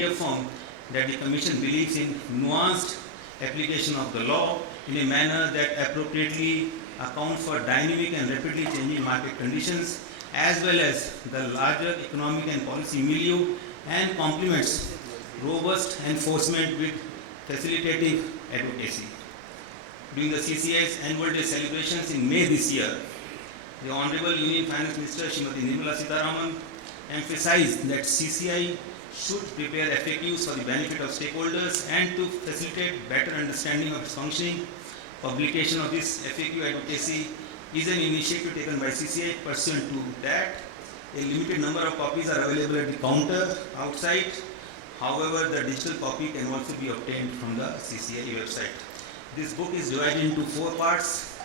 reaffirmed that the Commission believes in nuanced application of the law in a manner that appropriately accounts for dynamic and rapidly changing market conditions as well as the larger economic and policy milieu and complements robust enforcement with facilitative advocacy. During the CCI's annual day celebrations in May this year, the Honorable Union Finance Minister Srimati Nirmala Sitharaman emphasized that CCI should prepare FAQs for the benefit of stakeholders and to facilitate better understanding of its functioning. Publication of this FAQ advocacy is an initiative taken by CCI. Pursuant to that, a limited number of copies are available at the counter outside. However, the digital copy can also be obtained from the CCI website. This book is divided into 4 parts,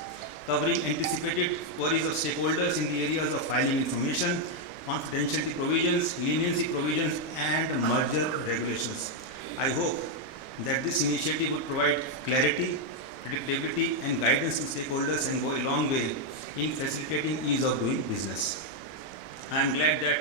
covering anticipated queries of stakeholders in the areas of filing information, confidentiality provisions, leniency provisions, and merger regulations. I hope that this initiative would provide clarity, predictability, and guidance to stakeholders and go a long way in facilitating ease of doing business. I am glad that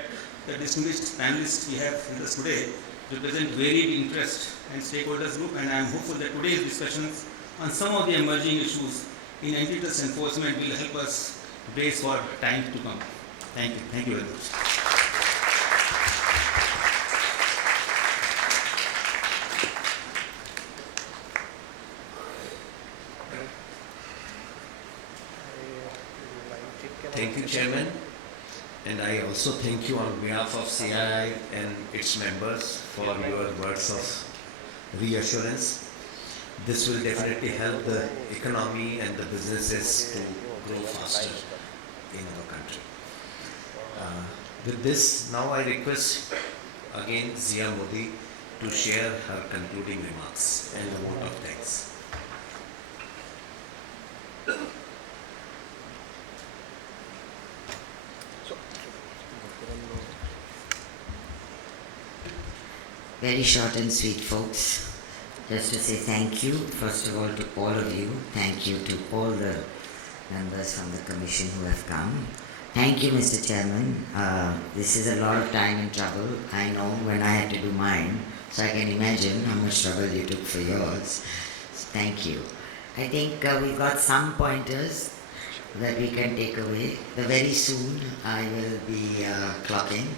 the distinguished panelists we have with us today represent varied interest and stakeholders group, and I am hopeful that today's discussions on some of the emerging issues in antitrust enforcement will help us brace for time to come. Thank you. Thank you very much. Thank you, Chairman. And I also thank you on behalf of CII and its members for your words of reassurance. This will definitely help the economy and the businesses to grow faster in our country. With this, now I request again Zia Mody to share her concluding remarks and a vote of thanks. Very short and sweet, folks. Just to say thank you, first of all, to all of you. Thank you to all the members from the Commission who have come. Thank you, Mr. Chairman. This is a lot of time and trouble. I know when I had to do mine, so I can imagine how much trouble you took for yours. So thank you. I think we've got some pointers that we can take away. Very soon I will be clocking.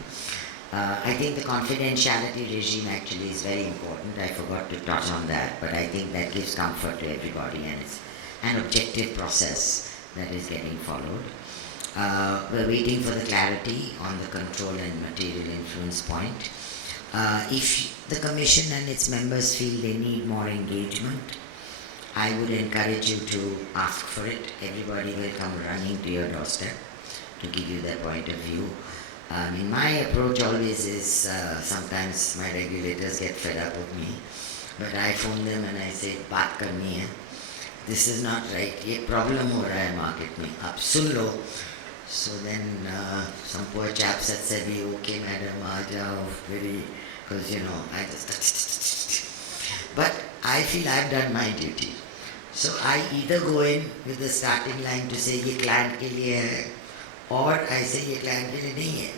I think the confidentiality regime actually is very important. I forgot to touch on that, but I think that gives comfort to everybody, and it's an objective process that is getting followed. We're waiting for the clarity on the control and material influence point. If the Commission and its members feel they need more engagement, I would encourage you to ask for it. Everybody will come running to your doorstep to give you their point of view. My approach always is, sometimes my regulators get fed up with me, but I phone them and I say, baat karni hai. This is not right. Ye problem ho raha hai market mein. Aap sun lo. So then some poor chaps had said, okay madam, aa jao, because I just... But I feel I've done my duty. So I either go in with the starting line to say, ye client ke liye hai, or I say, ye client ke liye nahi hai.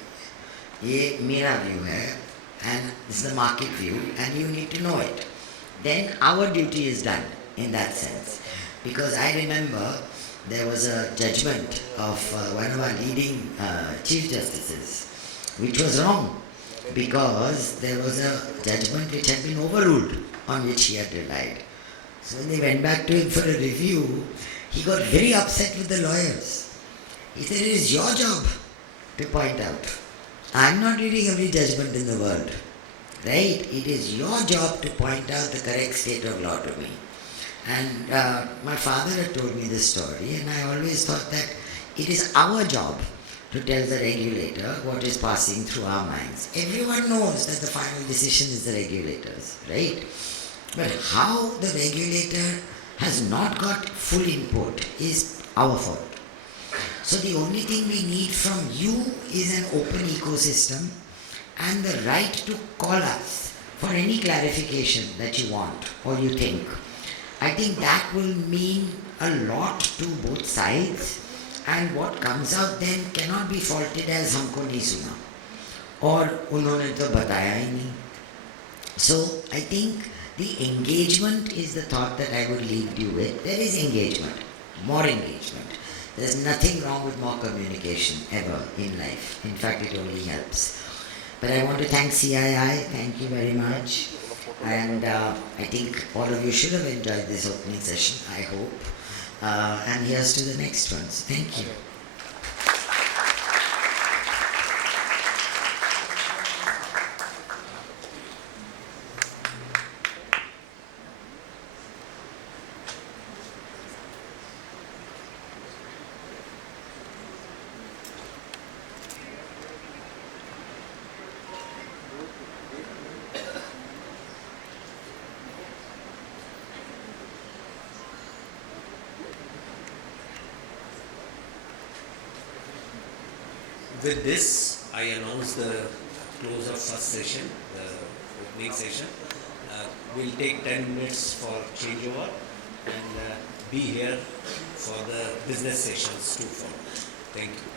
Ye mera view hai, and this is the market view, and you need to know it. Then our duty is done in that sense. Because I remember there was a judgment of one of our leading Chief Justices, which was wrong, because there was a judgment which had been overruled, on which he had relied. So when they went back to him for a review, he got very upset with the lawyers. He said, it is your job to point out. I'm not reading every judgment in the world, right? It is your job to point out the correct state of law to me. And my father had told me this story, and I always thought that it is our job to tell the regulator what is passing through our minds. Everyone knows that the final decision is the regulators, right? But how the regulator has not got full input is our fault. So the only thing we need from you is an open ecosystem and the right to call us for any clarification that you want or you think. I think that will mean a lot to both sides, and what comes out then cannot be faulted as humko nahi suna or unhone to bataya hi nahi. So I think the engagement is the thought that I would leave you with. There is engagement, more engagement. There's nothing wrong with more communication ever in life. In fact, it only helps. But I want to thank CII. Thank you very much. And I think all of you should have enjoyed this opening session, I hope. And here's to the next ones. Thank you. With this, I announce the close of first session, the opening session. We'll take 10 minutes for changeover and be here for the business sessions too. Thank you.